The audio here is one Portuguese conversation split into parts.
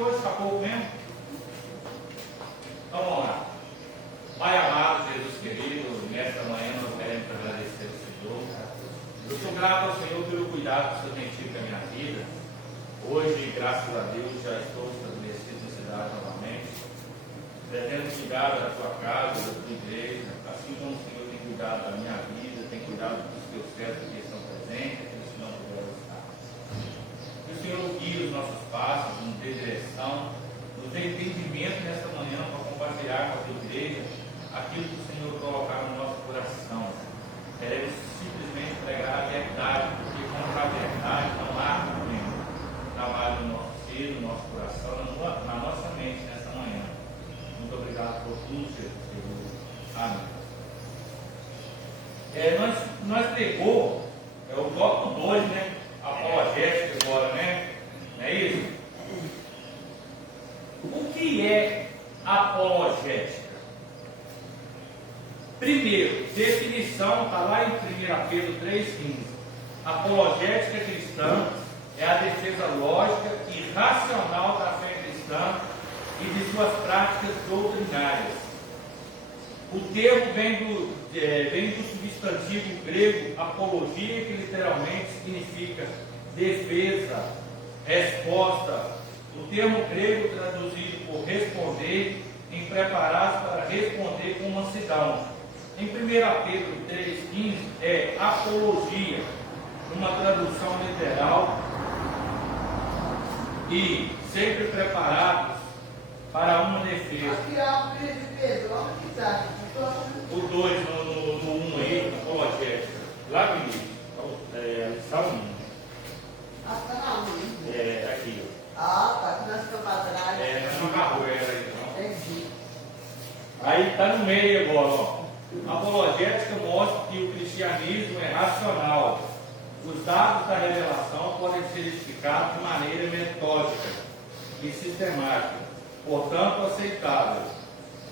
hoje, está pouco mesmo. Então vamos lá. Pai amado, Jesus querido, nesta manhã nós queremos agradecer ao Senhor. Eu sou grato ao Senhor pelo cuidado que o Senhor tem tido com a minha vida. Hoje, graças a Deus, já estou estabelecido na cidade novamente. Pretendo cuidar da tua casa, da tua igreja, assim como o Senhor tem cuidado da minha vida, tem cuidado dos teus servos que estão presentes, aqueles que não puderam estar. Que o Senhor guie os nossos passos, nos dê direção, nos dê entendimento nesta manhã para compartilhar com a tua igreja aquilo que o Senhor colocar no nosso coração. Queremos simplesmente pregar a verdade, porque contra a verdade não há argumento. Trabalhe no nosso ser, no nosso coração, na nossa mente nesta manhã. Muito obrigado por tudo, Senhor. Amém. Nós pegou o bloco 2, né? Apologética agora, né? Não é isso? O que é apologética? Primeiro, definição, está lá em 1 Pedro 3,15. Apologética cristã é a defesa lógica e racional da fé cristã e de suas práticas doutrinárias. O termo vem do substantivo grego apologia, que literalmente significa defesa, resposta. O termo grego traduzido por responder, em preparados para responder com mansidão. Em 1 Pedro 3,15 é apologia, uma tradução literal, e sempre preparados para uma defesa. Aqui é o Pedro, olha que está. O 2 no 1 aí, apologética. Lá no início. Lição 1. Ah, está na mão. Aqui. Ah, tá. Aqui nós ficamos para trás. Não agarrou ela aí, não. Entendi. Aí está no meio agora, ó. A apologética mostra que o cristianismo é racional. Os dados da revelação podem ser explicados de maneira metódica e sistemática, portanto aceitável.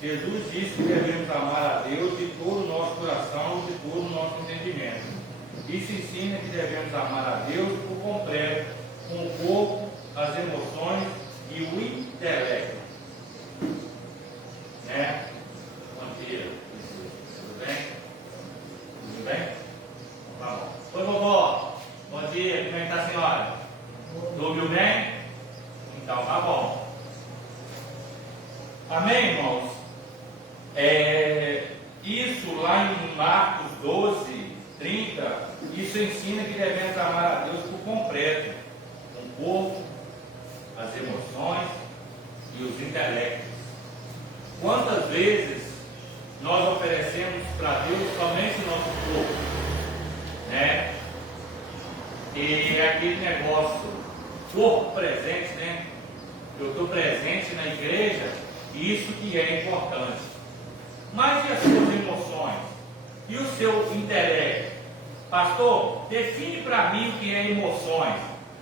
Jesus disse que devemos amar a Deus de todo o nosso coração e de todo o nosso entendimento. Isso ensina que devemos amar a Deus por completo, com o corpo, as emoções e o intelecto. Né? Bom dia. Tudo bem? Tudo bem? Tá bom. Oi, vovó. Bom dia. Como é que está a senhora? Dormiu bem? Então tá bom. Amém, irmãos? Isso lá em Marcos 12, 30, isso ensina que devemos amar a Deus por completo, com o corpo, as emoções e os intelectos. Quantas vezes nós oferecemos para Deus somente o nosso corpo, né? E é aquele negócio, corpo presente, né? Eu estou presente na igreja, isso que é importante. Mas e as suas emoções? E o seu intelecto? Pastor, define para mim o que é emoções.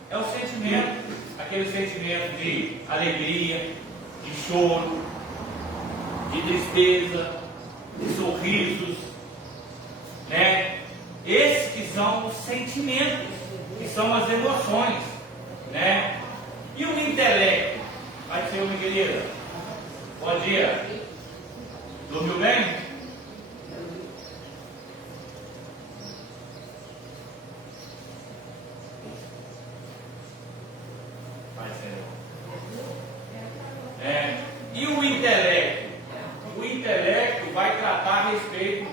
É o sentimento, aquele sentimento de alegria, de choro, de tristeza, de sorrisos, né? Esses que são os sentimentos, que são as emoções, né? E o intelecto? Vai ser uma querida. Bom dia. Dormiu bem? Vai ser. E o intelecto? O intelecto vai tratar a respeito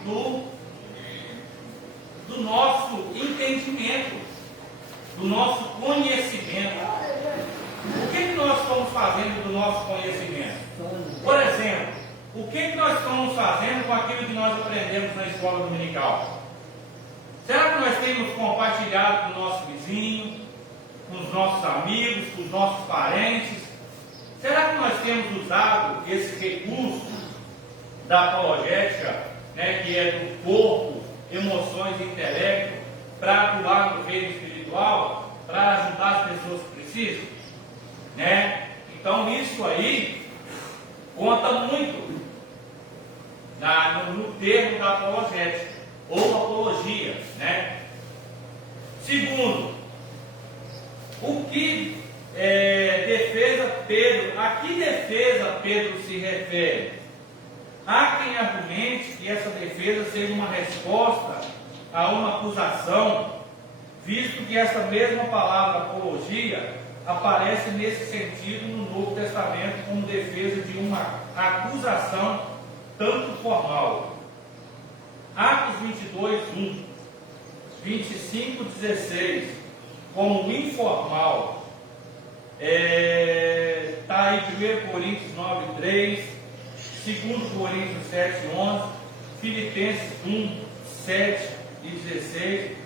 do nosso entendimento, do nosso conhecimento. O que nós estamos fazendo do nosso conhecimento? Por exemplo, o que nós estamos fazendo com aquilo que nós aprendemos na escola dominical? Será que nós temos compartilhado com o nosso vizinho, com os nossos amigos, com os nossos parentes? Será que nós temos usado esse recurso da apologética, né, que é do corpo, emoções e intelecto, para atuar no reino espiritual, para ajudar as pessoas que precisam? Né? Então isso aí conta muito no termo da apologética ou apologia, né? Segundo, o que defesa Pedro. A que defesa Pedro se refere? Há quem argumente que essa defesa seja uma resposta a uma acusação, visto que essa mesma palavra apologia aparece nesse sentido no Novo Testamento como defesa de uma acusação tanto formal. Atos 22, 1, 25, 16, como informal. Está aí 1 Coríntios 9, 3, 2 Coríntios 7, 11, Filipenses 1, 7 e 16.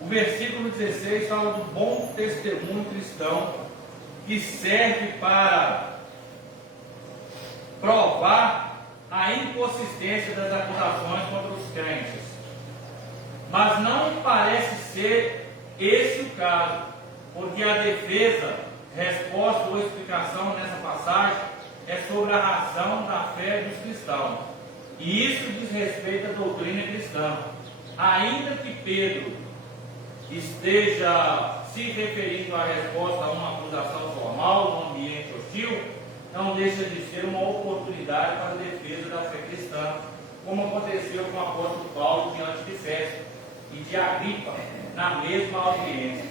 O versículo 16 fala do bom testemunho cristão, que serve para provar a inconsistência das acusações contra os crentes. Mas não parece ser esse o caso, porque a defesa, resposta ou explicação nessa passagem é sobre a razão da fé dos cristãos. E isso diz respeito à doutrina cristã. Ainda que Pedro esteja se referindo à resposta a uma acusação formal no ambiente hostil, não deixa de ser uma oportunidade para a defesa da fé cristã, como aconteceu com o apóstolo Paulo diante de Festo e de Agripa, na mesma audiência.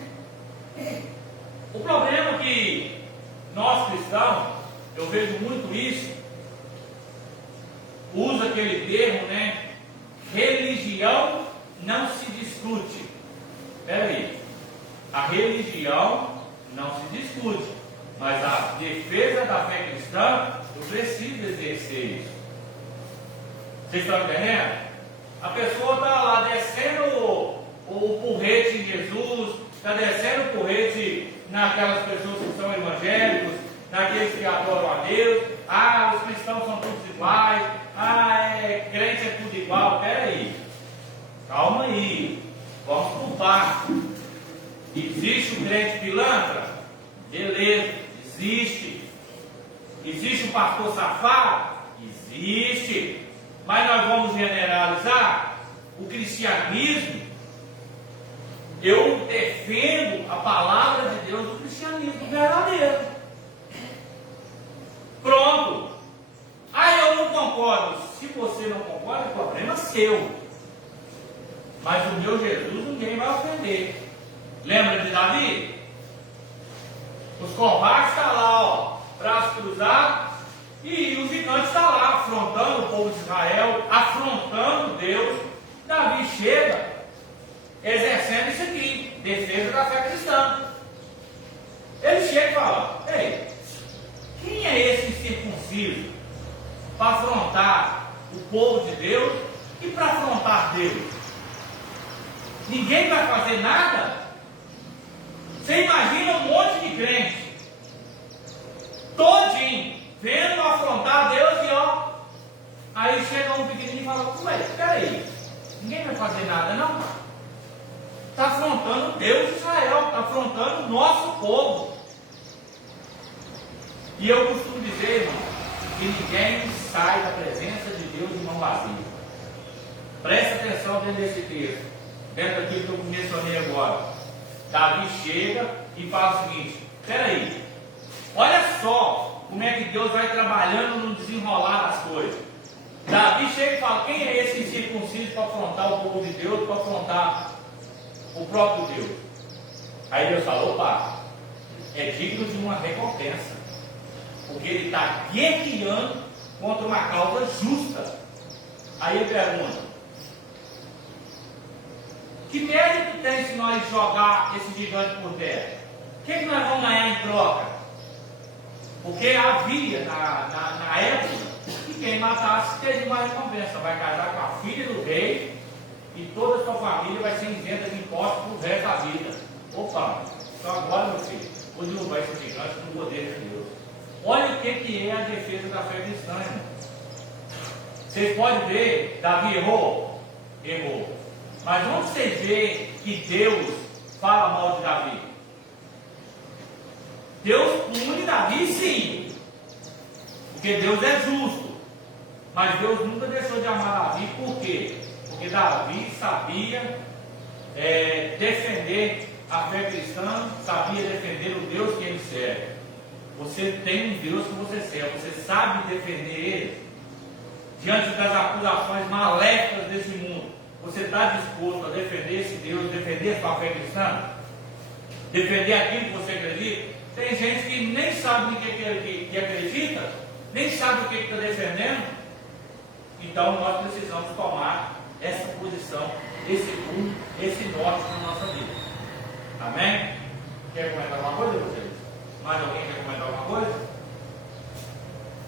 O problema é que nós cristãos, eu vejo muito isso, usa aquele termo, religião não se discute. Espera aí, a religião não se discute, mas a defesa da fé cristã, eu preciso exercer isso. Vocês estão entendendo? A pessoa está lá descendo o porrete em Jesus, está descendo o porrete naquelas pessoas que são evangélicos, naqueles que adoram a Deus. Os cristãos são todos iguais, crente é tudo igual. Espera aí, calma aí, vamos por parte. Existe o crente pilantra? Beleza, existe. Existe o pastor safado? Existe. Mas nós vamos generalizar o cristianismo. Eu defendo a palavra de Deus do cristianismo verdadeiro. Pronto. Eu não concordo. Se você não concorda, é problema seu. Mas o meu Jesus ninguém vai ofender. Lembra de Davi? Os covardes estão lá, braço cruzado, e o gigante está lá, afrontando o povo de Israel, afrontando Deus. Davi chega, exercendo isso aqui, defesa da fé cristã. Ele chega e fala: ei, quem é esse incircunciso para afrontar o povo de Deus e para afrontar Deus? Ninguém vai fazer nada? Você imagina um monte de crente, todinho, vendo afrontar Deus e aí chega um pequenininho e fala: ué, peraí, ninguém vai fazer nada não? Está afrontando Deus de Israel, está afrontando o nosso povo. E eu costumo dizer, irmão, que ninguém sai da presença de Deus de mão vazia. Presta atenção dentro desse texto, dentro daquilo que eu mencionei agora. Davi chega e fala o seguinte: peraí, olha só como é que Deus vai trabalhando no desenrolar das coisas. Davi chega e fala: quem é esse incircunciso para afrontar o povo de Deus, para afrontar o próprio Deus? Aí Deus falou: opa, é digno de uma recompensa, porque ele está guerreando contra uma causa justa. Aí ele pergunta: que mérito tem se nós jogar esse gigante por terra? O que nós vamos ganhar em troca? Porque havia na época que quem matasse teria uma recompensa. Vai casar com a filha do rei e toda a sua família vai ser isenta de impostos por resto da vida. Opa, então agora, meu filho, vou derrubar esse gigante no poder de Deus. Olha o que é a defesa da fé cristã, irmão. Vocês podem ver, Davi errou? Errou. Mas onde você vê que Deus fala mal de Davi? Deus pune Davi, sim, porque Deus é justo. Mas Deus nunca deixou de amar Davi. Por quê? Porque Davi sabia defender a fé cristã sabia defender o Deus que ele serve. Você tem um Deus que você serve, você sabe defender ele diante das acusações maléficas desse mundo. Você está disposto a defender esse Deus, defender a sua fé cristã? Defender aquilo que você acredita? Tem gente que nem sabe no que acredita, nem sabe o que está defendendo. Então nós precisamos tomar essa posição, esse rumo, esse norte na nossa vida. Amém? Quer comentar alguma coisa, vocês? Mais alguém quer comentar alguma coisa?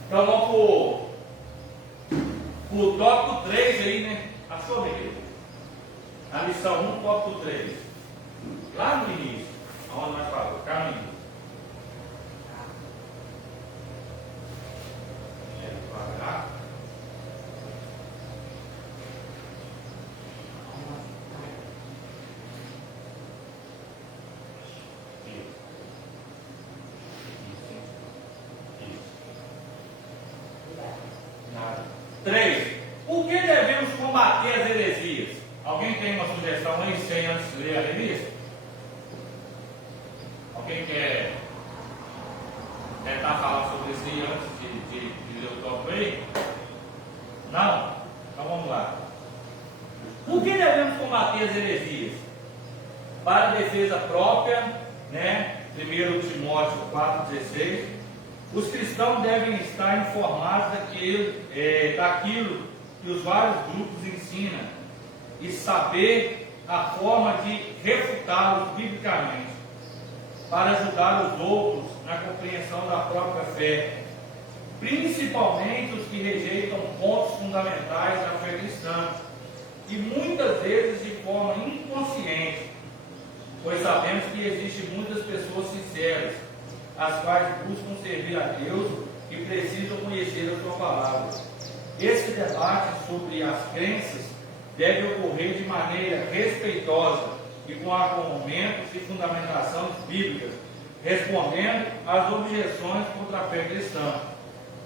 Então vamos para o tópico 3 aí, né? Achou, Miguel? A lição 1, tópico 3. Lá no início, onde nós falamos, caminho. Devagar. Nada. 3. Por que devemos combater as heresias? Alguém tem uma sugestão aí, sem antes de ler a revista? Alguém quer tentar falar sobre isso aí antes de ler o tópico aí? Não? Então vamos lá. Por que devemos combater as heresias? Para a defesa própria, né? 1 Timóteo 4,16. Os cristãos devem estar informados daquilo que os vários grupos ensinam e saber a forma de refutá-los biblicamente, para ajudar os outros na compreensão da própria fé, principalmente os que rejeitam pontos fundamentais da fé cristã, e muitas vezes de forma inconsciente, pois sabemos que existem muitas pessoas sinceras, as quais buscam servir a Deus e precisam conhecer a sua palavra. Esse debate sobre as crenças deve ocorrer de maneira respeitosa e com argumentos e fundamentações bíblicas, respondendo às objeções contra a fé cristã.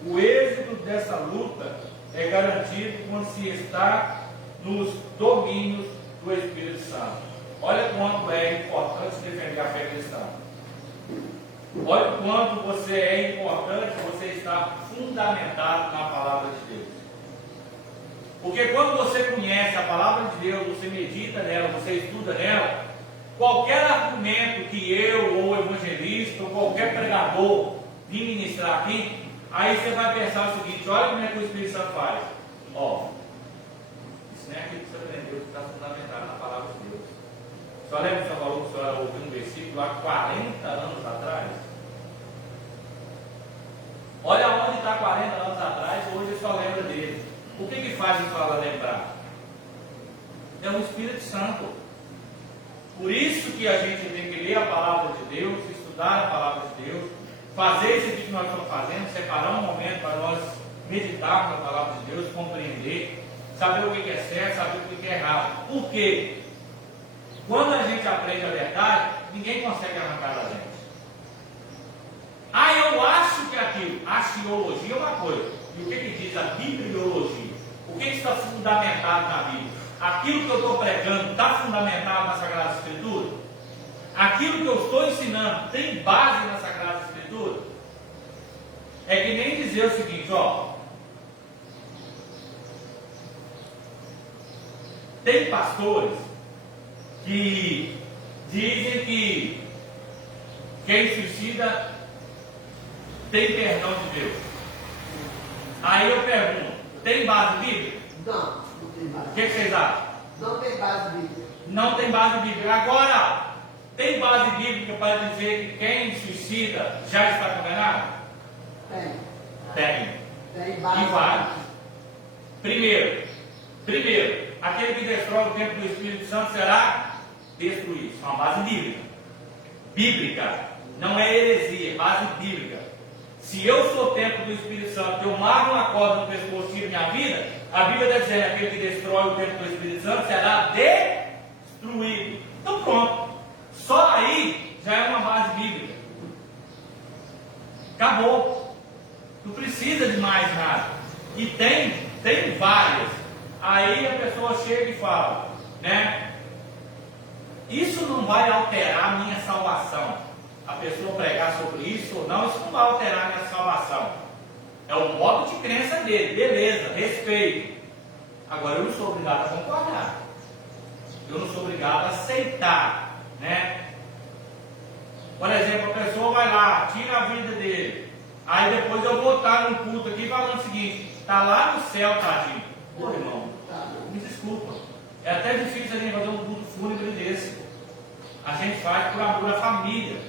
O êxito dessa luta é garantido quando se está nos domínios do Espírito Santo. Olha quanto é importante defender a fé cristã. Olha o quanto você é importante, você está fundamentado na palavra de Deus. Porque quando você conhece a palavra de Deus, você medita nela, você estuda nela, qualquer argumento que eu, ou evangelista, ou qualquer pregador vir ministrar aqui, aí você vai pensar o seguinte: olha como é que o Espírito Santo faz. Ó, isso não é aquilo que você aprendeu, que está fundamentado na palavra de Deus. Só lembra que o senhor falou que o senhor ouviu um versículo há 40 anos atrás? Olha onde está 40 anos atrás, hoje só lembra dele. O que faz isso ela lembrar? É o Espírito Santo. Por isso que a gente tem que ler a palavra de Deus, estudar a palavra de Deus, fazer isso que nós estamos fazendo, separar um momento para nós meditarmos na palavra de Deus, compreender, saber o que é certo, saber o que é errado. Por quê? Quando a gente aprende a verdade, ninguém consegue arrancar da gente. Ah, eu acho que aquilo. A axiologia é uma coisa. E o que diz a bibliologia? O que está fundamentado na Bíblia? Aquilo que eu estou pregando está fundamentado na Sagrada Escritura? Aquilo que eu estou ensinando tem base na Sagrada Escritura? É que nem dizer o seguinte, ó. Tem pastores que dizem que quem suicida tem perdão de Deus. Aí eu pergunto, tem base bíblica? Não tem base. O que vocês acham? Não tem base bíblica. Não tem base bíblica. Agora, tem base bíblica para dizer que quem suicida já está condenado? Tem. Tem. Base E vai. bíblica. Primeiro, aquele que destrói o templo do Espírito Santo será destruído. Isso é uma base bíblica. Bíblica. Não é heresia, é base bíblica. Se eu sou templo do Espírito Santo, eu marco uma corda no pescoço e tiro minha vida, a Bíblia está dizendo que aquele que destrói o templo do Espírito Santo será destruído. Então pronto. Só aí já é uma base bíblica. Acabou. Não precisa de mais nada. E tem várias. Aí a pessoa chega e fala, né? Isso não vai alterar a minha salvação. A pessoa pregar sobre isso ou não, isso não vai alterar a minha salvação. É o modo de crença dele, beleza, respeito. Agora eu não sou obrigado a concordar. Eu não sou obrigado a aceitar, né? Por exemplo, a pessoa vai lá, tira a vida dele. Aí depois eu vou estar num culto aqui falando o seguinte: está lá no céu, tadinho. Pô, irmão, me desculpa. É até difícil a gente fazer um culto fúnebre desse. A gente faz por amor à família.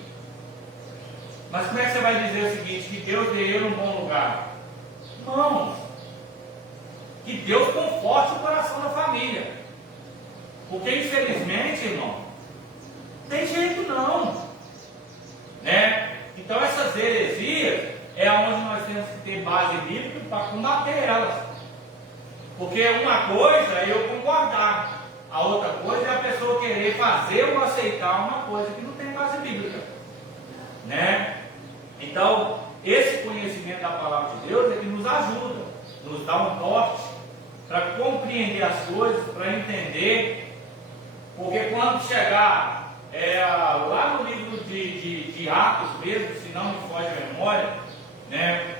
Mas como é que você vai dizer o seguinte: que Deus dê ele um bom lugar? Irmãos, que Deus conforte o coração da família. Porque infelizmente, irmão, não tem jeito não. Né? Então essas heresias é onde nós temos que ter base bíblica para combater elas. Porque uma coisa é eu concordar, a outra coisa é a pessoa querer fazer ou aceitar uma coisa que não tem base bíblica, né? Então esse conhecimento da palavra de Deus é que nos ajuda, nos dá um norte para compreender as coisas, para entender. Porque quando chegar lá no livro de Atos mesmo, se não me foge a memória, né,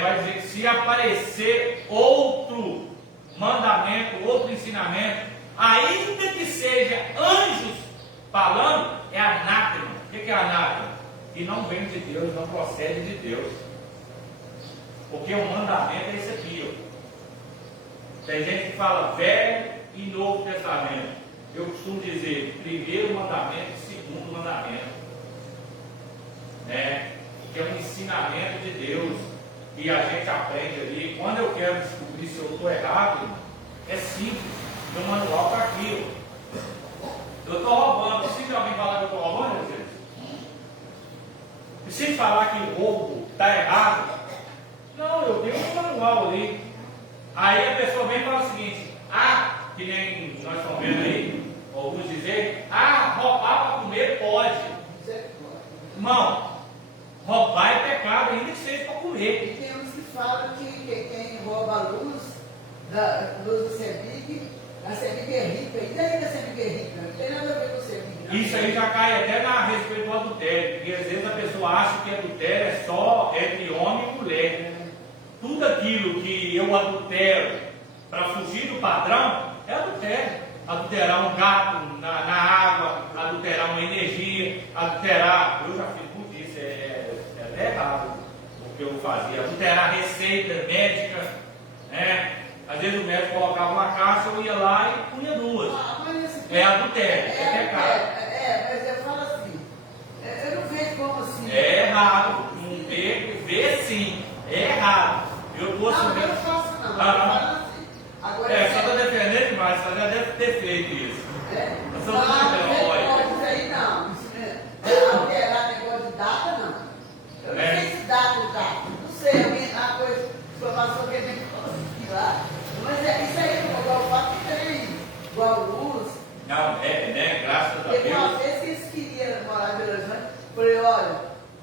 vai dizer que se aparecer outro mandamento, outro ensinamento, ainda que seja anjos falando, é anátema. O que é anátema? E não vem de Deus, não procede de Deus. Porque o mandamento é esse aqui, ó. Tem gente que fala Velho e Novo Testamento. Eu costumo dizer primeiro mandamento e segundo mandamento, né? Que é um ensinamento de Deus e a gente aprende ali. Quando eu quero descobrir se eu estou errado, é simples, meu manual está aqui. Eu estou roubando. Se alguém falar que eu estou roubando, gente, e se falar que o roubo está errado, não, eu tenho um manual ali. Aí a pessoa vem e fala o seguinte: que nem nós estamos vendo aí, alguns dizem, roubar para comer pode. Irmão, roubar é pecado, ainda que seja para comer. E tem uns que falam que quem rouba a luz da Sebic, a Sebic é rica. E daí que a Sebic é rica? Não tem nada a ver com a Sebic. Isso aí já cai até na respeito do adultério, porque às vezes a pessoa acha que adultério é só entre homem e mulher. Tudo aquilo que eu adultero para fugir do padrão é adultério. Adulterar um gato na água, adulterar uma energia, adulterar. Eu já fiz muito isso, é até errado o que eu fazia. Adulterar receita médica, né? Às vezes o médico colocava uma caixa, eu ia lá e punha duas. É adultério, é pecado. Mas eu falo assim, eu não vejo como assim. É errado, não vê sim, é errado. Eu vou assumir. Não, eu não faço não, eu falo assim. Agora, só está defendendo demais, você já deve ter feito isso. Nós somos isso aí não. Isso alterar negócio de data, não. Eu não sei se data ou data. Não sei, a coisa, informação que a gente conseguir lá. Mas isso aí, igual o fato de trem, igual luz. Não, né? Graças a Porque Deus. uma vez que eles queriam morar em Belo Horizonte, eu falei, olha,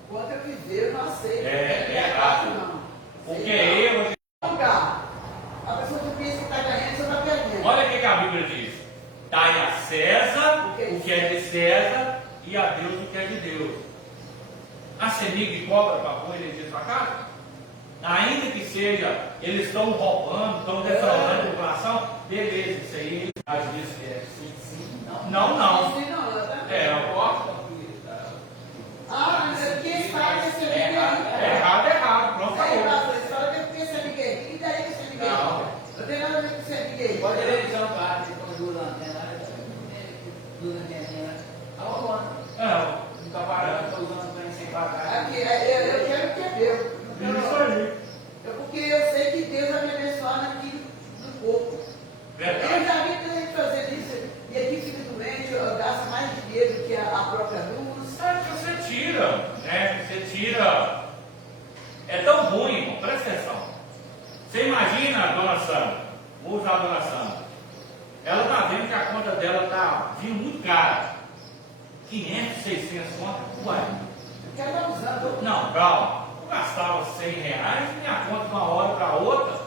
quanto eu viver, eu não aceito. É errado. Porque eu. A pessoa que pensa que está ganhando, você está perdendo. Olha o que a Bíblia diz: dai a César o que é de César e a Deus o que é de Deus. A semiga e cobra para pôr ele de sua casa? Ainda que seja, eles estão roubando, estão defraudando a população, beleza, isso aí, às vezes é sim. Não. Eu gosto. Mas quem fala que você é Errado, pronto, falou. Você fala que você é ninguém. E daí que você é ninguém? Não tem nada a ver com você é ninguém. Pode televisão, cara, você põe duas antenas, duas antenas. Não está parando, estou usando para sem pagar. Aqui, eu quero que é Deus. Isso aí. Porque eu sei que Deus vai me abençoar naquilo do corpo. Verdade. Eu já vi gente fazer isso. E aqui fica doente, gasta mais dinheiro do que a própria luz. Você tira, né? Você tira. É tão ruim, irmão, presta atenção. Você imagina a dona Sandra, vou usar a dona Sandra. Ela está vendo que a conta dela está vindo muito cara. 500, 600 contas. Ué. Eu quero estar usando. Não, calma. Eu gastava 100 reais e minha conta de uma hora para outra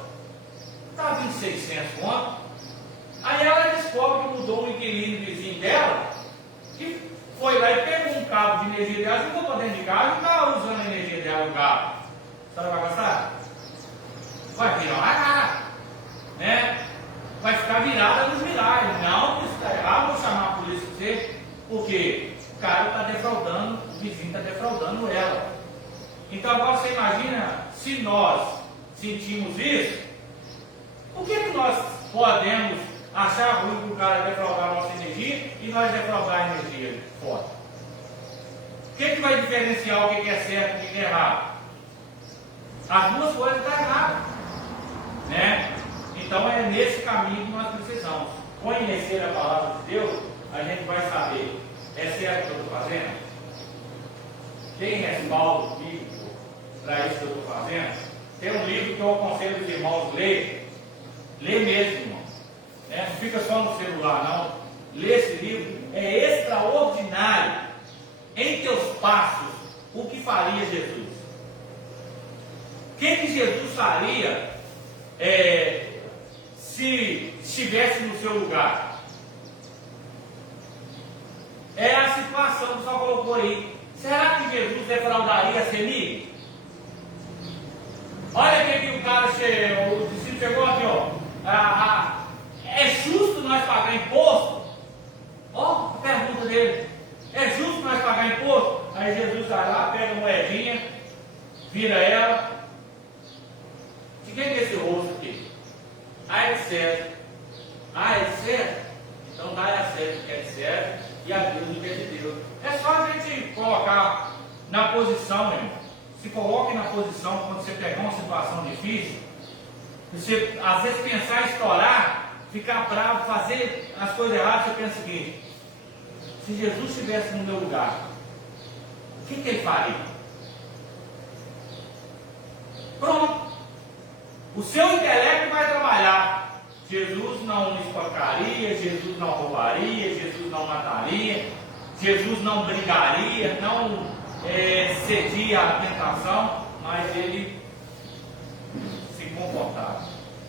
está vindo 600 contas. Aí ela descobre que mudou o inquilino vizinho dela foi lá e pegou um cabo de energia dela, jogou para dentro de casa e está usando a energia dela no carro. A senhora vai gastar? Vai virar uma cara, né? Vai ficar virada nos milagres. Não, isso está errado, vou chamar a polícia para você, porque o cara está defraudando, o vizinho está defraudando ela. Então agora você imagina se nós sentimos isso, por que nós podemos achar ruim que o cara defraudar a nossa energia e nós defraudar a energia fora? O que vai diferenciar o que é certo e o que é errado? As duas coisas estão erradas, né? Então é nesse caminho que nós precisamos conhecer a palavra de Deus. A gente vai saber, é certo o que eu estou fazendo? Tem respaldo bíblico para isso que eu estou fazendo? Tem um livro que eu aconselho os irmãos a ler. Lê mesmo, irmão. Não fica só no celular, não. Lê esse livro. É extraordinário. Em teus passos, o que faria Jesus? O que Jesus faria se estivesse no seu lugar? É a situação que o senhor colocou aí. Será que Jesus defraudaria a CEMIG? Olha o que o cara chegou, o discípulo chegou aqui, ó. É justo nós pagar imposto? Ó, a pergunta dele. É justo nós pagar imposto? Aí Jesus vai lá, pega a moedinha, vira ela. De quem é esse rosto aqui? Ah, é de César. Ah, é de César? Então dá a César o que é de César e a Deus o que é de Deus. É só a gente colocar na posição, meu irmão. Se coloque na posição quando você pegar uma situação difícil. Você às vezes pensar em estourar, ficar bravo, fazer as coisas erradas, você pensa o seguinte: se Jesus estivesse no meu lugar, o que ele faria? Pronto. O seu intelecto vai trabalhar. Jesus não espancaria, Jesus não roubaria, Jesus não mataria, Jesus não brigaria, não cedia à tentação, mas ele se comportava.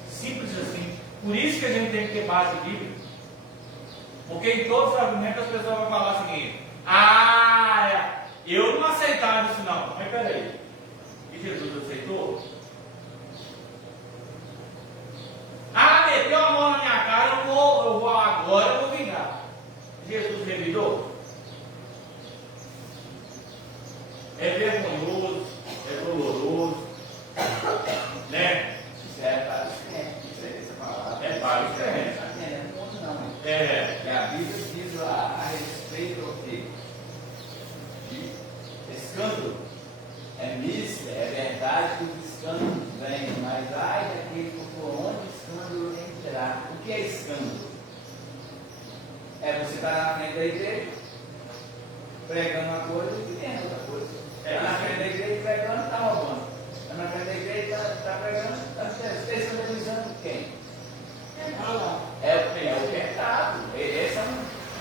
Simples assim. Por isso que a gente tem que ter base bíblica. Porque em todos os argumentos as pessoas vão falar o seguinte: eu não aceitava isso não. Mas peraí, e Jesus aceitou? Meteu a mão na minha cara, eu vou agora, eu vou vingar. Jesus revidou? É vergonhoso, é doloroso, né? Isso é para essa palavra. É para os crentes. Não é ponto não. É. E a Bíblia diz lá a respeito do quê? De escândalo. É mística, é verdade que o escândalo vem, mas ai daquele por onde o escândalo entrará. O que é escândalo? É você estar na frente da igreja, pregando uma coisa e vivendo outra coisa. Está na frente da igreja pregando, está roubando. Está na frente da igreja, está pregando, está escandalizando quem? É o pecado.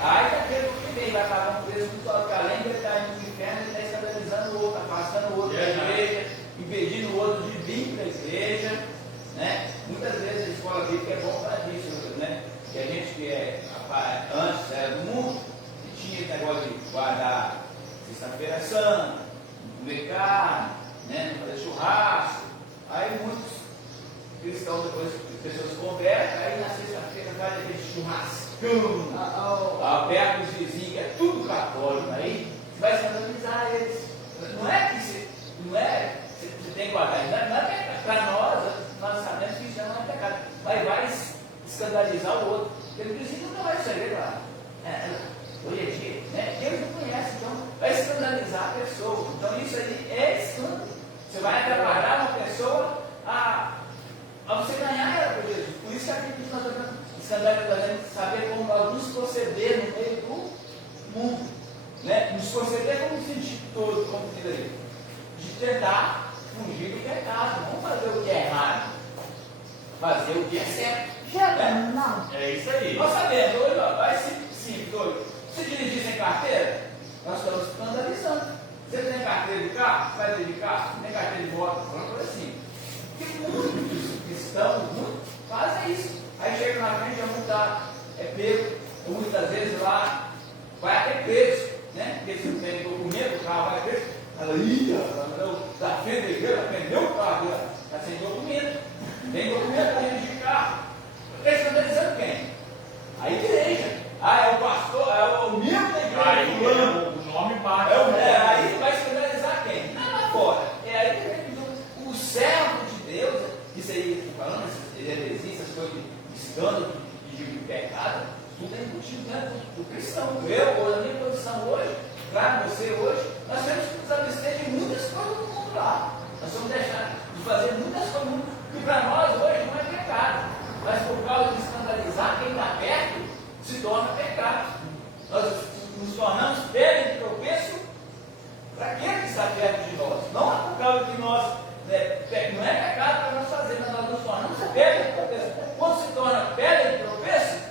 Ai daquele que vem, vai pagar um preço muito alto, além de estar indo no inferno, ele está escandalizando o outro, afastando o outro da igreja, impedindo o outro de vir para a igreja, né? Muitas vezes a escola bíblica é bom para isso, né? Que a gente que antes era do mundo, que tinha esse negócio de guardar sexta-feira santa, comer carne, né? Não fazer churrasco. Aí muitos cristãos, depois as pessoas se convertem, aí na sexta-feira faz aquele churrascão, perto dos vizinhos, que é tudo católico, aí você vai escandalizar eles. Não é que você tem que guardar, não é para nós sabemos que isso não é pecado, mas vai escandalizar o outro. Porque o vizinho não vai saber lá. Hoje é dia, né? Deus não conhece, então vai escandalizar a pessoa. Então isso aí é escândalo. Você vai atrapalhar uma pessoa a você ganhar ela por Jesus. Por isso que aqui nós estamos escandalizando, saber como nós nos proceder no meio do mundo. Né? Nos proceder como o sentido todo, como diz aí. De tentar fugir do pecado. Não fazer o que é errado. Fazer o que é certo. Não. É isso aí. Nós sabemos, hoje, vai simples hoje. Se dirigir sem carteira, nós estamos escandalizando. Você tem carteira de carro? Você vai dirigir carro? Tem carteira de moto? Uma coisa assim. Porque muitos cristãos fazem isso. Aí chega na frente, já multar, é pego. Muitas vezes lá vai até preso, né? Porque se não tem documento, o carro vai ver. Ela ia, da frente da igreja, prendeu o carro, está sem documento. Tem documento para dirigir carro. Você está dizendo quem? A igreja. Ah, é o pastor, é o membro da igreja. Aí o nome bate. Aí vai escandalizar quem? Não, lá fora. É aí que o servo de Deus, isso aí que estou falando, essas heresias, essas coisas de escândalo, de pecado, tudo é embutido dentro do cristão. Eu, a minha posição hoje, claro, você hoje, nós temos que nos abster de muitas coisas do mundo lá. Nós vamos deixar de fazer muitas coisas do mundo que para nós hoje não é pecado. Mas por causa de escandalizar quem está perto, se torna pecado. Nós nos tornamos pedra de tropeço para aquele que está perto de nós. Não é por causa que nós, não é pecado para nós fazer, mas nós nos tornamos pedra de tropeço. Quando se torna pedra de tropeço,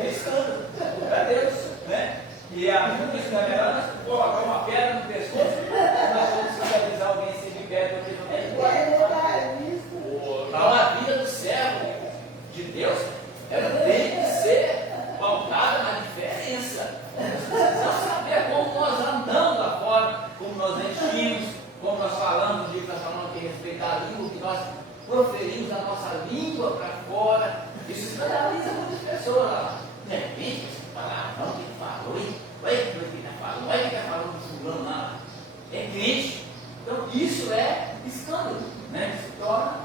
é escândalo para Deus. Né? E a Bíblia diz que é melhor nós colocar uma pedra no pescoço, nós vamos escandalizar alguém sem de pedra, porque não é igual. Então a vida do servo de Deus, ela tem que ser pautada na diferença. Nós precisamos saber como nós andamos lá fora, como nós vestimos, como nós falamos, de nós falamos que respeitar a língua, que nós proferimos a nossa língua para fora. Isso escandaliza muitas pessoas lá. De repente, você fala, não, quem falou, hein? Olha o que ele está falando, olha o que está falando do fulano lá. É crente. Então, isso é escândalo, né? Que se torna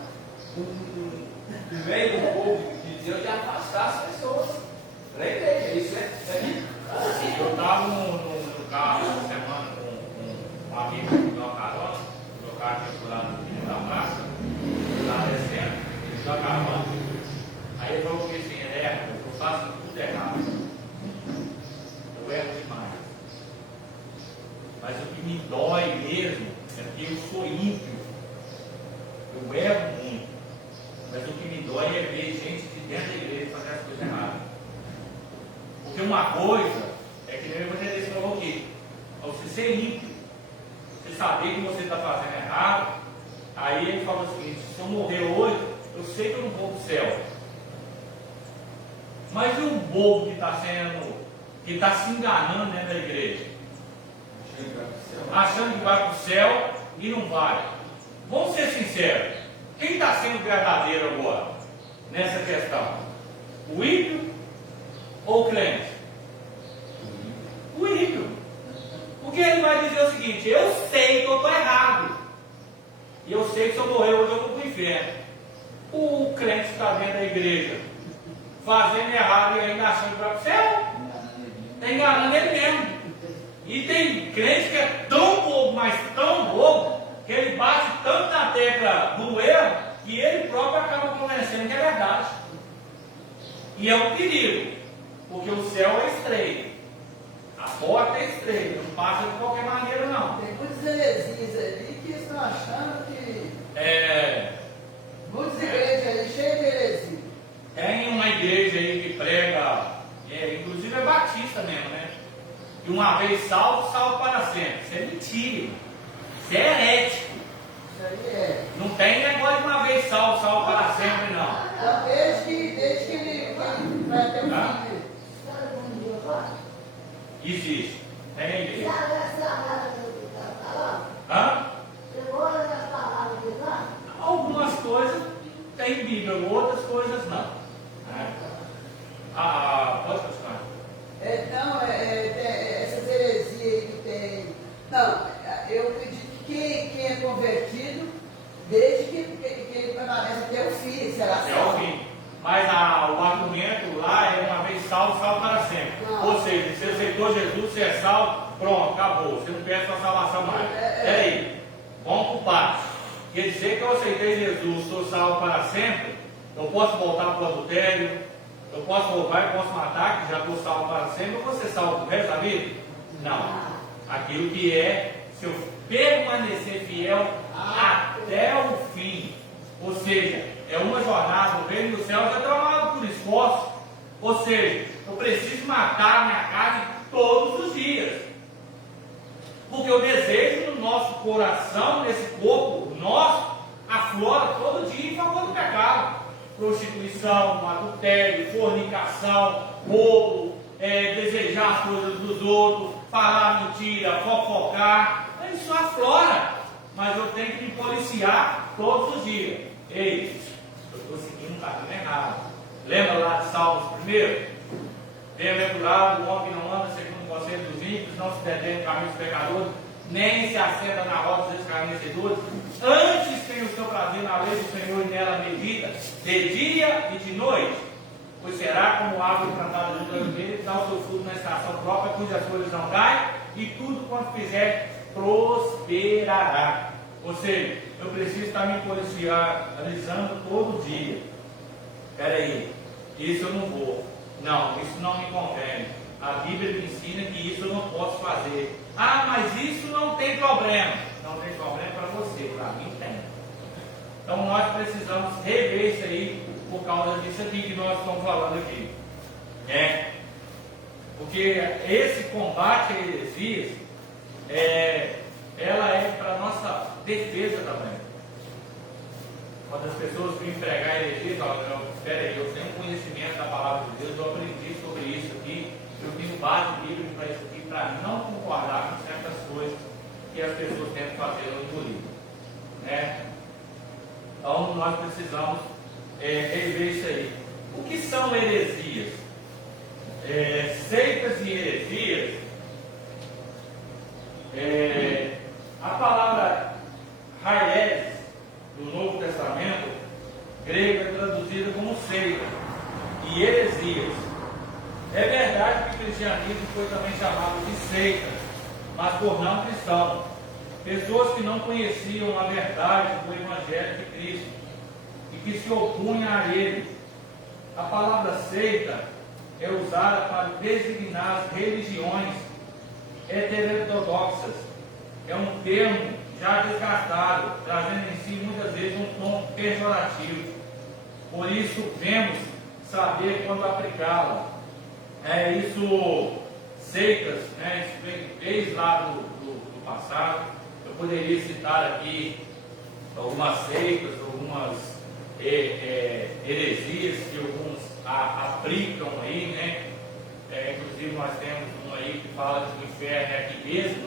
no meio do povo de Deus de afastar as pessoas da igreja. Isso é bíblico. Eu estava no carro essa semana com um amigo que deu uma carona, meu carro tinha lá no fim da praça, lá descendo, ele deu a carona. Aí ele falou que assim, eu faço tudo errado. Eu erro demais. Mas o que me dói mesmo é porque eu sou ímpio. Eu erro muito. Mas o que me dói é ver gente de dentro da igreja fazer as coisas erradas. Porque uma coisa é que nem você falou aqui, é você ser ímpio, você saber que você está fazendo errado. Aí ele falou o seguinte: se eu morrer hoje, eu sei que eu não vou para o céu. Mas e o bobo que está se enganando dentro da igreja? Achando que vai para o céu e não vai. Vamos ser sinceros. Quem está sendo verdadeiro agora nessa questão? O ímpio ou o crente? O ímpio. Porque ele vai dizer o seguinte: eu sei que eu estou errado. E eu sei que se eu morrer hoje eu vou para o inferno. O crente está dentro da igreja fazendo errado e ainda achando para o céu, está enganando ele mesmo. E tem crente que é tão bobo, mas tão bobo, que ele bate tanto na tecla do erro, que ele próprio acaba convencendo que é verdade. E é um perigo, porque o céu é estreito, a porta é estreita, não passa de qualquer maneira não. Tem muitas heresias ali que estão achando que... Muitas igrejas ali cheias de heresia. Tem uma igreja aí que prega, inclusive é batista mesmo, né? Que uma vez salvo, salvo para sempre. Isso é mentira. Isso é herético. Isso aí é. Não tem negócio de uma vez salvo, salvo para sempre, não. Então, desde que ele vai ter um filho. Existe. Tem a igreja. Algumas coisas tem Bíblia, outras coisas não. Pode continuar. Então, essas heresias aí que tem. Não, eu acredito que quem é convertido, desde que ele permanece até o fim, será Até o fim. Mas o argumento lá é uma vez salvo, salvo para sempre. Não. Ou seja, se você aceitou Jesus, você é salvo, pronto, acabou. Você não perde sua salvação mais. Peraí, vamos por partes. Quer dizer que eu aceitei Jesus, sou salvo para sempre, eu posso voltar para o adultério, eu posso roubar, eu posso matar, que já estou salvo para sempre, eu vou ser salvo para o resto da vida? Não. Aquilo que é, se eu permanecer fiel até o fim, ou seja, é uma jornada no reino do céu, já trabalhado por esforço, ou seja, eu preciso matar a minha carne todos os dias, porque o desejo no nosso coração, nesse corpo nosso, aflora todo dia em favor do pecado. Prostituição, adultério, fornicação, roubo, desejar as coisas dos outros, falar mentira, fofocar, isso aflora. Mas eu tenho que me policiar todos os dias. Ei, eu estou seguindo um caminho errado. Lembra lá de Salmos 1? Bem-aventurado o homem que não anda segundo o conselho dos ímpios, não se detém no caminho dos pecadores, nem se assenta na roda dos escarnecedores. Antes tem o seu prazer na lei do Senhor e nela medita, de dia e de noite. Pois será como árvore plantada junto ao ribeiro, que dá o seu fruto na estação própria, cujas folhas não caem, e tudo quanto fizer prosperará. Ou seja, eu preciso estar me policializando todo dia. Espera aí, isso eu não vou. Não, isso não me convém. A Bíblia me ensina que isso eu não posso fazer. Ah, mas isso não tem problema. Não tem problema para você, para mim tem. Então nós precisamos rever isso aí por causa disso aqui que nós estamos falando aqui. Porque esse combate a heresias, ela é para nossa defesa também. Quando as pessoas vêm pregar heresias, espera aí, eu tenho conhecimento da palavra de Deus, eu aprendi sobre isso aqui, eu tenho base bíblica para isso aqui, para não concordar com certas coisas que as pessoas tentam fazer no engolir. Então nós precisamos rever isso aí. O que são heresias? Seitas e heresias. A palavra Haeres do Novo Testamento grego é traduzida como seita e heresias. É verdade que o cristianismo foi também chamado de seita, mas por não cristãos, pessoas que não conheciam a verdade do Evangelho de Cristo e que se opunham a ele. A palavra seita é usada para designar as religiões heterodoxas. É um termo já desgastado, trazendo em si muitas vezes um tom pejorativo. Por isso, devemos saber quando aplicá-la. Isso, seitas, isso vem desde lá do passado. Eu poderia citar aqui algumas seitas, algumas heresias que alguns aplicam aí, inclusive nós temos um aí que fala que o inferno é aqui mesmo,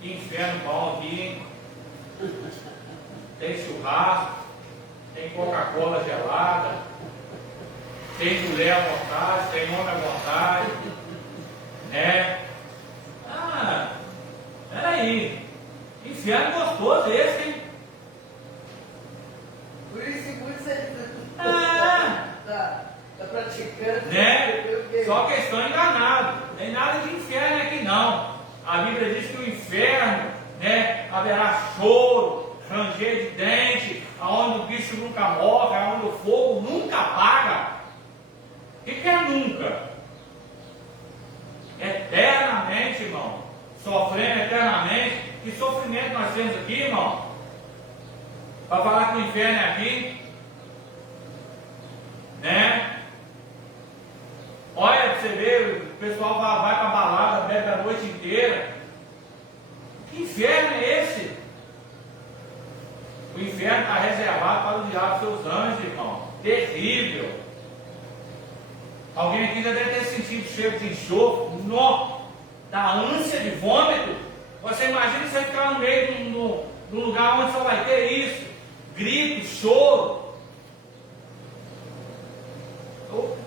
que inferno bom aqui, hein? Tem churrasco, tem Coca-Cola gelada, tem mulher à vontade, tem homem à vontade, peraí, inferno gostoso esse, hein? Por isso que muitos está praticando. Só que estão enganados. Não tem nada de inferno aqui não. A Bíblia diz que o inferno, haverá choro, ranger de dente, aonde o bicho nunca morre, aonde o fogo nunca apaga. O que é nunca? Eternamente, irmão. Sofrendo eternamente. Que sofrimento nós temos aqui, irmão? Para falar que o inferno é aqui? Olha para você ver, o pessoal vai para a balada, bebe a noite inteira. Que inferno é esse? O inferno está reservado para o diabo e seus anjos, irmão. Terrível. Alguém aqui já deve ter sentido cheiro de enxofre, da ânsia de vômito. Você imagina você ficar no meio de um lugar onde só vai ter isso. Grito, choro.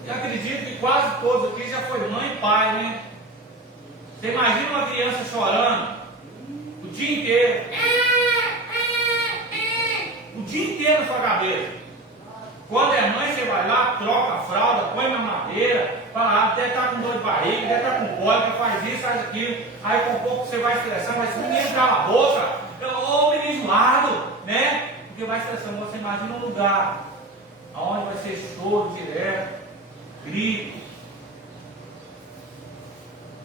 Eu acredito que quase todos aqui já foi mãe e pai, né? Você imagina uma criança chorando o dia inteiro. O dia inteiro na sua cabeça. Quando é mãe, você vai lá, troca a fralda, põe na madeira, fala, deve estar com dor de barriga, deve estar com cólica, faz isso, faz aquilo. Aí com um pouco você vai estressando, mas o menino cala a boca, ô menino enjoado, porque vai estressando. Você imagina um lugar onde vai ser choro direto, grito,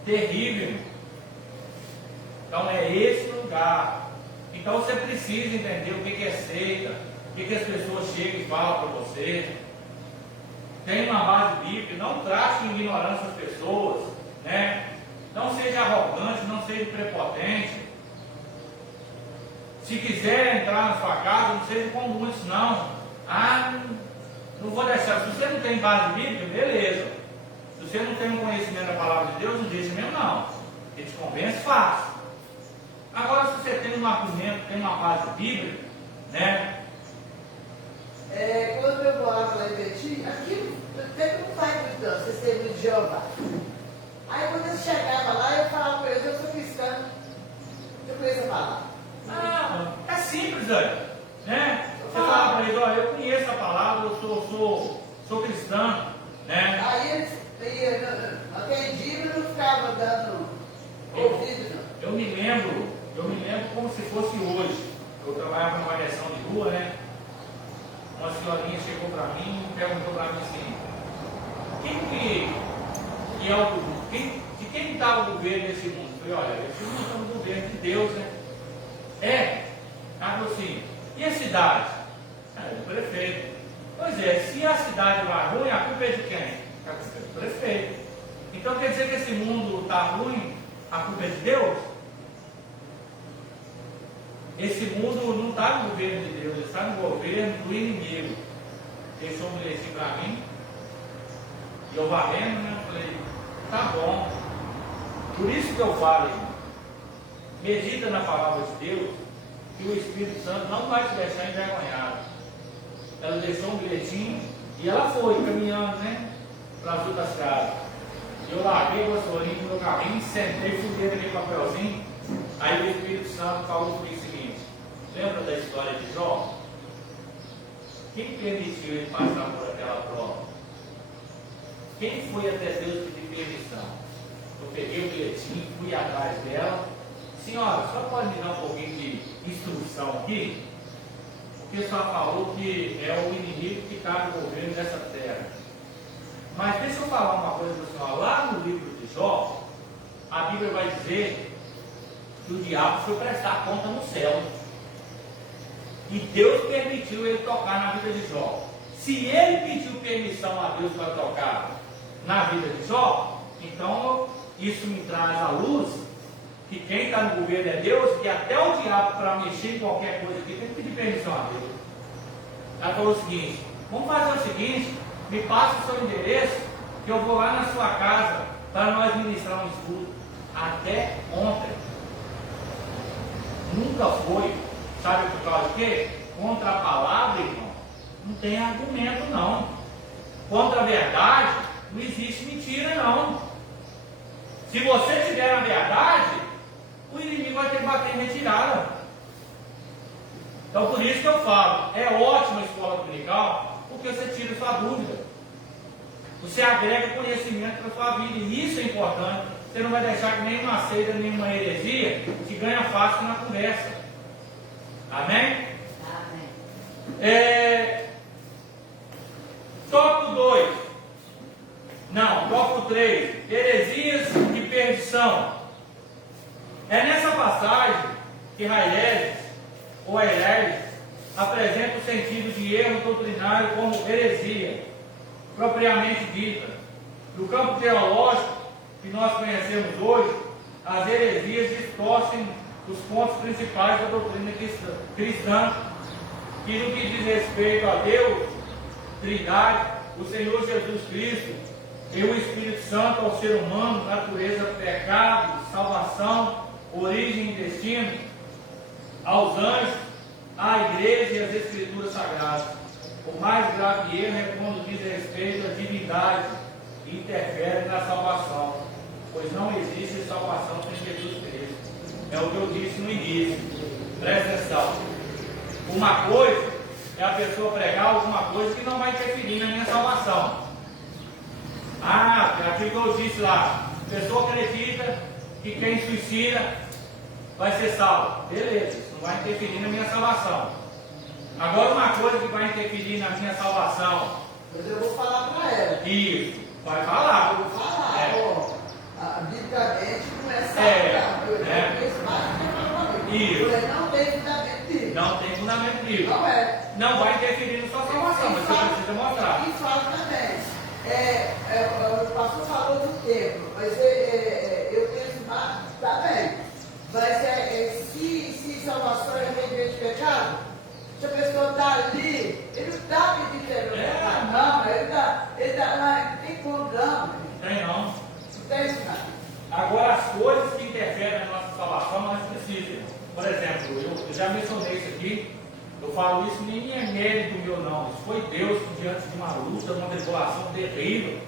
terrível. Então é esse lugar. Então você precisa entender o que é seita, o que as pessoas chegam e falam para você. Tem uma base bíblica, não trate com ignorância as pessoas, não seja arrogante, não seja prepotente. Se quiser entrar na sua casa, não seja como muitos, não. Não vou deixar. Se você não tem base bíblica, beleza. Se você não tem um conhecimento da palavra de Deus, não deixa mesmo não. Ele te convence fácil. Agora, se você tem um argumento, tem uma base bíblica, né? Quando eu morava lá em Betim, aqui teve um pai cristão, testemunho de Jeová. Aí quando eles chegavam lá, eu falava para eles, eu sou cristão. Eu conheço a palavra. Ah, é simples, né? Você fala para eles, olha, eu conheço a palavra, eu sou cristão, né? Aí eles atendiam e não ficavam dando ouvido, não. Eu me lembro como se fosse hoje. Eu trabalhava numa direção de rua, né? Uma senhorinha chegou para mim e perguntou para mim assim, de quem está o governo desse mundo? Eu falei, olha, esse mundo está no governo de Deus, né? Ela falou assim, e a cidade? Do prefeito. Pois é, se a cidade vai ruim, a culpa é de quem? A culpa é do prefeito. Então quer dizer que esse mundo está ruim, a culpa é de Deus? Esse mundo não está no governo de Deus, ele está no governo do inimigo. Deixou um bilhetinho para mim, e eu valendo, né? Eu falei, tá bom. Por isso que eu falo, irmão, medita na palavra de Deus, que o Espírito Santo não vai te deixar envergonhado. Ela deixou um bilhetinho e ela foi caminhando, né? Para as outras casas. Eu larguei o vassourinho no meu carrinho, sentei, fui dentro daquele papelzinho. Aí o Espírito Santo falou comigo o seguinte: lembra da história de Jó? Quem permitiu ele passar por aquela prova? Quem foi até Deus pedir permissão? Eu peguei o bilhetinho, fui atrás dela. Senhora, só pode me dar um pouquinho de instrução aqui? Porque só falou que é o inimigo que está no governo dessa terra. Mas deixa eu falar uma coisa para o senhor. Lá no livro de Jó, a Bíblia vai dizer que o diabo foi prestar conta no céu. E Deus permitiu ele tocar na vida de Jó. Se ele pediu permissão a Deus para tocar na vida de Jó, então isso me traz à luz que quem está no governo é Deus, que até o diabo, para mexer em qualquer coisa aqui, tem que pedir permissão a Deus. Ela falou o seguinte: vamos fazer o seguinte, me passa o seu endereço, que eu vou lá na sua casa para nós ministrar um estudo. Até ontem nunca foi. Sabe por causa de quê? Contra a palavra, irmão, não tem argumento não. Contra a verdade, não existe mentira não. Se você tiver a verdade, o inimigo vai ter que bater em retirada. Então por isso que eu falo, é ótima a escola dominical, porque você tira sua dúvida. Você agrega conhecimento para a sua vida, e isso é importante. Você não vai deixar que nenhuma seita, nenhuma heresia te ganha fácil na conversa. Amém? Amém. Tópico 2. Não, tópico 3. Heresias e perdição. É nessa passagem que Raileses ou Aileses apresenta o sentido de erro doutrinário como heresia, propriamente dita. No campo teológico que nós conhecemos hoje, as heresias distorcem os pontos principais da doutrina cristã, que no que diz respeito a Deus, Trindade, o Senhor Jesus Cristo e o Espírito Santo ao ser humano, natureza, pecado, salvação, origem e destino, aos anjos, à igreja e às escrituras sagradas. O mais grave erro é quando diz respeito à divindade e interfere na salvação, pois não existe salvação sem Jesus Cristo. É o que eu disse no início. Presta atenção. Uma coisa é a pessoa pregar alguma coisa que não vai interferir na minha salvação. Aquilo que eu disse lá. A pessoa acredita que quem suicida vai ser salvo. Beleza, isso não vai interferir na minha salvação. Agora, uma coisa que vai interferir na minha salvação. Mas eu vou falar para ela. Isso, vai falar. Eu vou falar. Biblicamente não é salvo. Isso. Não tem fundamento bíblico. Não tem fundamento bíblico. Não é. Não vai interferir na sua salvação, mas você precisa mostrar. E fala também. O pastor falou do tempo, mas eu penso mais, tá bem. Mas se salvação é arrependimento de pecado, se a pessoa está ali, ele não está pedindo perdoa. Não, ele está lá, tem como não. coisas que interferem na nossa salvação nós precisamos. Por exemplo, eu já mencionei isso aqui, eu falo isso, nem é mérito meu não, isso foi Deus que diante de uma luta, uma tribulação terrível.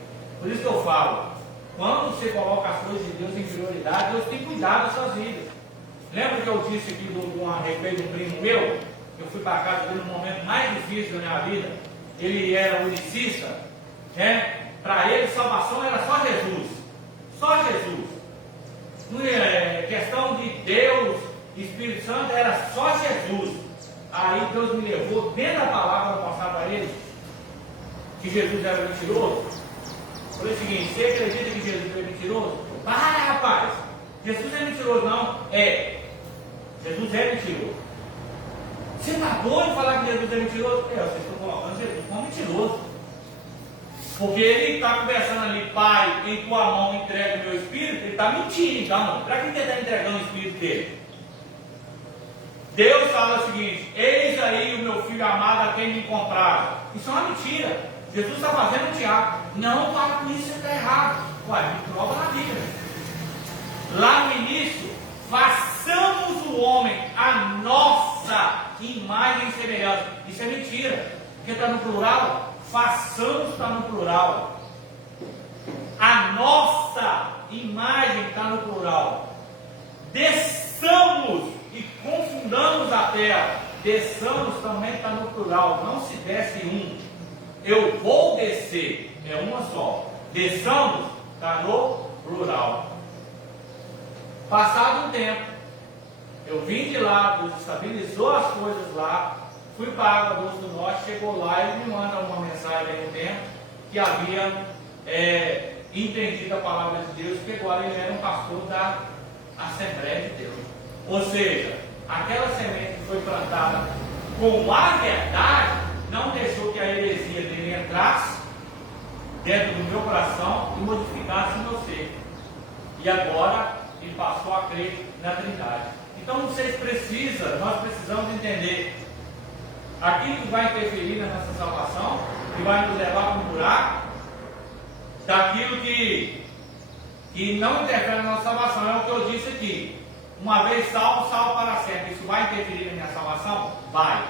Por isso que eu falo, quando você coloca as coisas de Deus em prioridade, Deus tem cuidado das suas vidas. Lembra que eu disse aqui a respeito de um primo meu, que eu fui para casa dele no momento mais difícil da minha vida, ele era unicista, né? Para ele salvação era só Jesus, só Jesus. Não é questão de Deus, Espírito Santo, era só Jesus. Aí Deus me levou dentro da palavra para mostrar para ele que Jesus era mentiroso. Eu falei o seguinte: você acredita que Jesus é mentiroso? Ah, rapaz, Jesus é mentiroso. Não, Jesus é mentiroso. Você está doido de falar que Jesus é mentiroso? Vocês estão colocando Jesus como mentiroso. Porque ele está conversando ali: Pai, em tua mão entrega o meu espírito. Ele está mentindo, então. Para que ele está entregando o espírito dele? Deus fala o seguinte: eis aí o meu filho amado a quem me compraram. Isso é uma mentira. Jesus está fazendo um teatro. Não, para com isso, você está errado. Ué, me prova na Bíblia. Lá no início, façamos o homem a nossa imagem e semelhança. Isso é mentira. Porque está no plural. Façamos está no plural. A nossa imagem está no plural. Desçamos e confundamos a terra. Desçamos também está no plural. Não se desce um. Eu vou descer. É uma só. Desçamos está no plural. Passado um tempo, eu vim de lá, Deus estabilizou as coisas lá. Fui para a Água Doce do Norte, chegou lá e me manda uma mensagem aí no tempo que havia entendido a palavra de Deus, que agora ele era um pastor da Assembleia de Deus. Ou seja, aquela semente que foi plantada com a verdade não deixou que a heresia dele entrasse dentro do meu coração e modificasse o meu ser. E agora ele passou a crer na Trindade. Então nós precisamos entender aquilo que vai interferir na nossa salvação, que vai nos levar para um buraco, daquilo que não interfere na nossa salvação. É o que eu disse aqui: uma vez salvo, salvo para sempre. Isso vai interferir na minha salvação? Vai.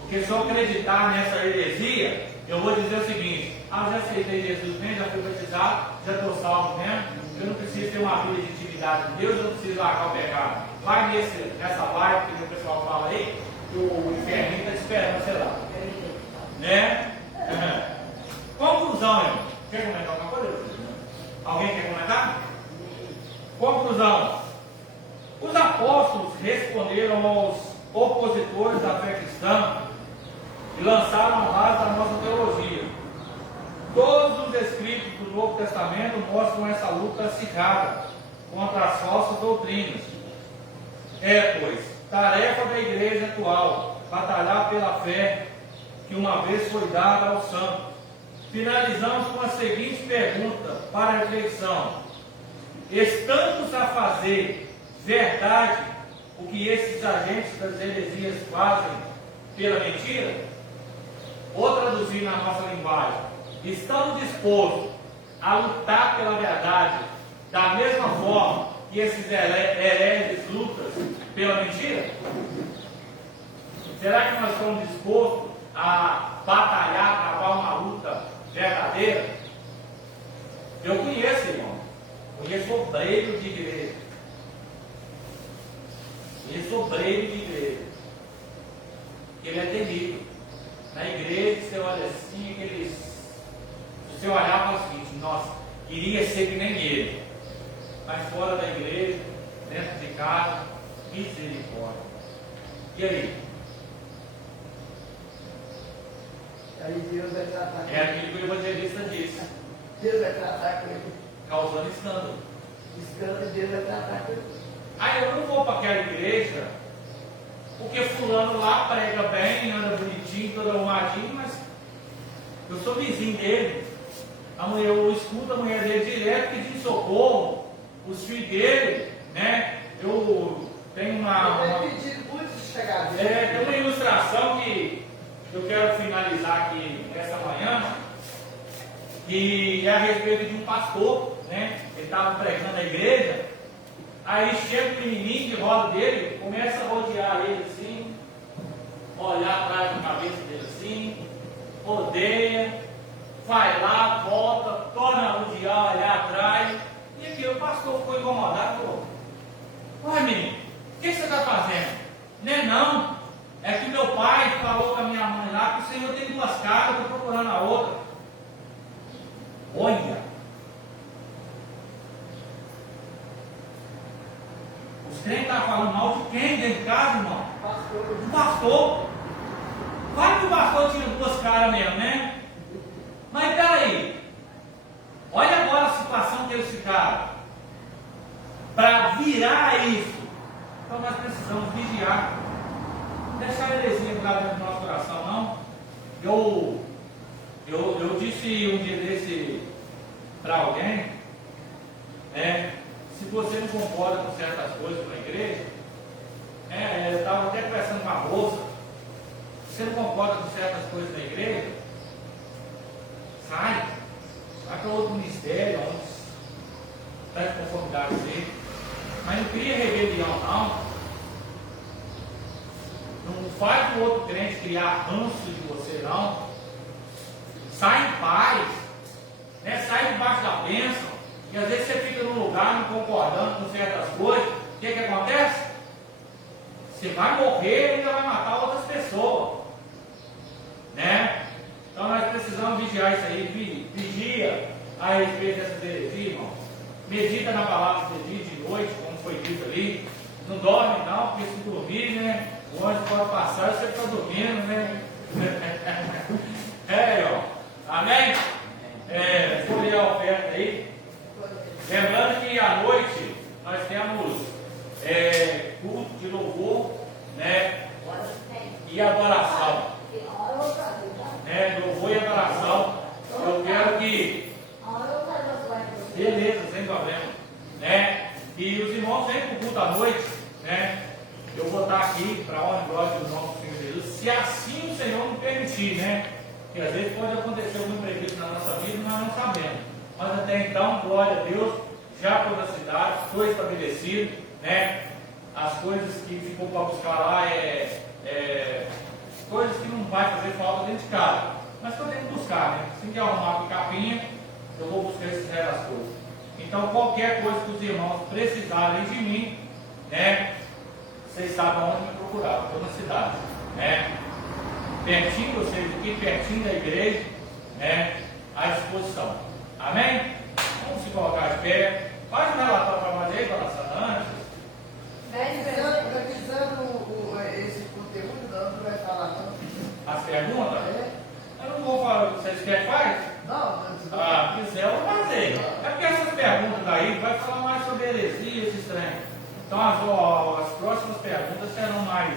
Porque se eu acreditar nessa heresia, eu vou dizer o seguinte: eu já aceitei Jesus mesmo, já fui batizado, já estou salvo mesmo, eu não preciso ter uma vida de intimidade com Deus, eu não preciso largar o pecado. Vai nessa live que o pessoal fala aí, que o inferno está te esperando, sei lá. Né? Conclusão, irmão. Quer comentar alguma coisa? Alguém quer comentar? Conclusão: os apóstolos responderam aos opositores da fé cristã e lançaram a base da nossa teologia. Todos os escritos do Novo Testamento mostram essa luta acirrada contra as falsas doutrinas. Pois, tarefa da igreja atual batalhar pela fé que uma vez foi dada aos santos. Finalizamos com a seguinte pergunta para a reflexão: estamos a fazer verdade o que esses agentes das heresias fazem pela mentira? Ou traduzir na nossa linguagem: estamos dispostos a lutar pela verdade da mesma forma que esses hereges lutam pela mentira? Será que nós estamos dispostos a batalhar, travar uma luta verdadeira? Eu conheço, irmão, conheço obreiro de igreja. Conheço obreiro de igreja. Ele é terrível. Na igreja você olha assim, se você olhar para o seguinte: nossa, queria ser que nem ele. Mas fora da igreja, dentro de casa, misericórdia. E aí? Aí Deus vai tratar com ele. É aquilo que o evangelista disse: Deus vai tratar com ele. causando escândalo. Escândalo, Deus vai tratar com ele. Aí eu não vou para aquela igreja porque fulano lá prega bem, anda bonitinho, todo arrumadinho, mas eu sou vizinho dele. Amanhã eu escuto a mulher dele direto pedindo socorro, os filhos dele, né? Eu tenho Ele tem pedido muito de chegar dele. tem uma ilustração que eu quero finalizar aqui nessa manhã, que é a respeito de um pastor, né? Ele estava pregando a igreja. Aí chega o menininho de roda dele, começa a rodear ele assim, olhar atrás da cabeça dele assim, rodeia, vai lá, volta, torna a rodear, olhar atrás. E aqui o pastor ficou incomodado, falou: "Uai, menino, o que você está fazendo?" Não, é que meu pai falou com a minha mãe lá que o Senhor tem duas casas, eu estou procurando a outra. Olha, os crentes estavam falando mal de quem dentro de casa, irmão? Do pastor. Vai que o pastor tinha duas caras mesmo, né? Mas peraí, olha agora a situação que eles ficaram. Para virar isso, então nós precisamos vigiar. Não deixar a heresia entrar dentro do nosso coração, não. Eu disse um dia desse para alguém, né? Se você não concorda com certas coisas na igreja, eu estava até conversando com a moça. Se você não concorda com certas coisas na igreja, sai para outro ministério, onde está de conformidade com você. Mas não cria rebelião, não. Não faz o outro crente criar ranço de você, não. Sai em paz, né? Sai debaixo da bênção. E às vezes você fica num lugar não concordando com certas coisas. O que acontece? Você vai morrer e ainda vai matar outras pessoas, né? Então nós precisamos vigiar isso aí. Vigia a respeito dessas heresias, irmão. Medita na palavra de noite, como foi dito ali. Não dorme não, porque se dormir, né? O ônibus pode passar e você está dormindo, né? Amém? Vou ler a oferta aí. Lembrando que à noite nós temos culto de louvor, né? E adoração. Louvor e adoração. Eu quero que. Beleza, sem problema. Né? E os irmãos vêm para o culto à noite, né? Eu vou estar aqui para a honra e glória do nosso Senhor Jesus, se assim o Senhor nos permitir, né? Porque às vezes pode acontecer algum imprevisto na nossa vida e nós não sabemos. Mas até então, glória a Deus, já toda a cidade foi estabelecido, né? As coisas que ficou para buscar lá coisas que não vai fazer falta dentro de casa. Mas eu tenho que buscar, né? Se quer arrumar a capinha, eu vou buscar essas coisas. Então, qualquer coisa que os irmãos precisarem de mim, né? Vocês sabem onde me procurar, estou na cidade, né? Pertinho, vocês aqui, pertinho da igreja, né? À disposição. Amém? Vamos se colocar de pé. Faz um relatório para nós aí, dona Santana. Revisando esse conteúdo, não vai falar não. As perguntas? Eu não vou falar o que vocês querem faz? Não. Quiser, eu vou fazer. É porque essas perguntas aí vai falar mais sobre heresia, esse trem. Então as próximas perguntas serão mais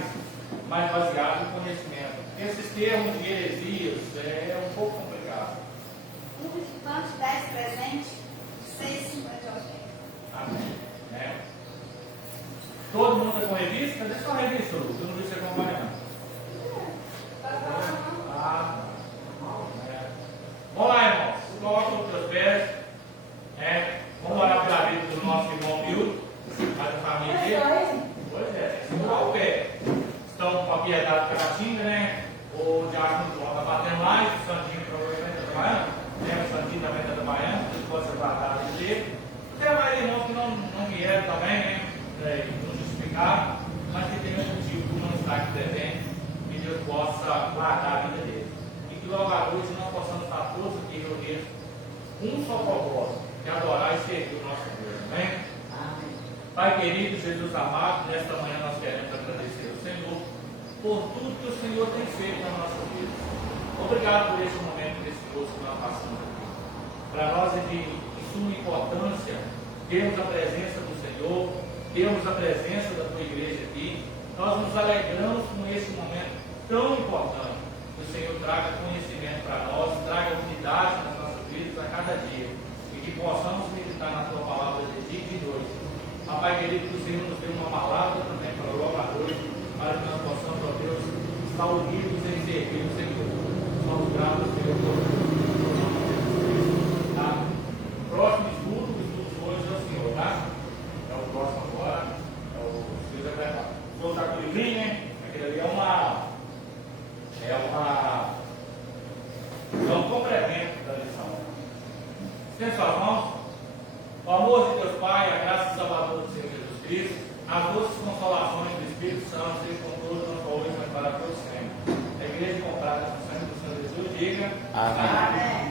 baseadas em conhecimento. Esses termos de heresias é um pouco complicado. Número de quantos 10 presente? 6,50. Amém. Né? Todo mundo está com revista? Cadê sua revista, Lu? Eu não vi você acompanhando. Vamos lá, irmãos. Coloca os seus pés. Vamos orar pela vida do nosso irmão Milton, mas da família dele. Pois é, segurar o pé. Estão com a piedade de Caratinga, né? O Diácono João está batendo mais, o Santinho provavelmente está trabalhando, né? O Santinho também está trabalhando, ele pode ser guardado dele. Tem mais irmãos que não vieram também, né? Não justificaram, mas que tem um motivo por não estar aqui presente, que Deus possa guardar a vida dele. E que logo à noite nós possamos estar todos aqui reunidos, um só propósito, que é adorar e servir o nosso Deus. Amém? Pai querido, Jesus amado, nesta manhã nós queremos agradecer ao Senhor por tudo que o Senhor tem feito na nossa vida. Obrigado por esse momento precioso que nós passamos aqui. Para nós é de suma importância termos a presença do Senhor, termos a presença da tua igreja aqui. Nós nos alegramos com esse momento tão importante. Que o Senhor traga conhecimento para nós, traga unidade nas nossas vidas a cada dia. E que possamos meditar na tua palavra de dia e de noite. Pai querido, que o Senhor nos dê uma palavra também para logo à noite, para que nós possamos, ó Deus, estar unidos em servir o Senhor. Somos gratos, Senhor, por tudo. Próximo estudo, em suas mãos. O amor de Deus Pai, a graça salvadora do Senhor Jesus Cristo, as doces consolações do Espírito Santo, seja com todos, não só hoje, mas para todos sempre. A igreja comprada com o sangue do Senhor Jesus, diga Amém. Amém.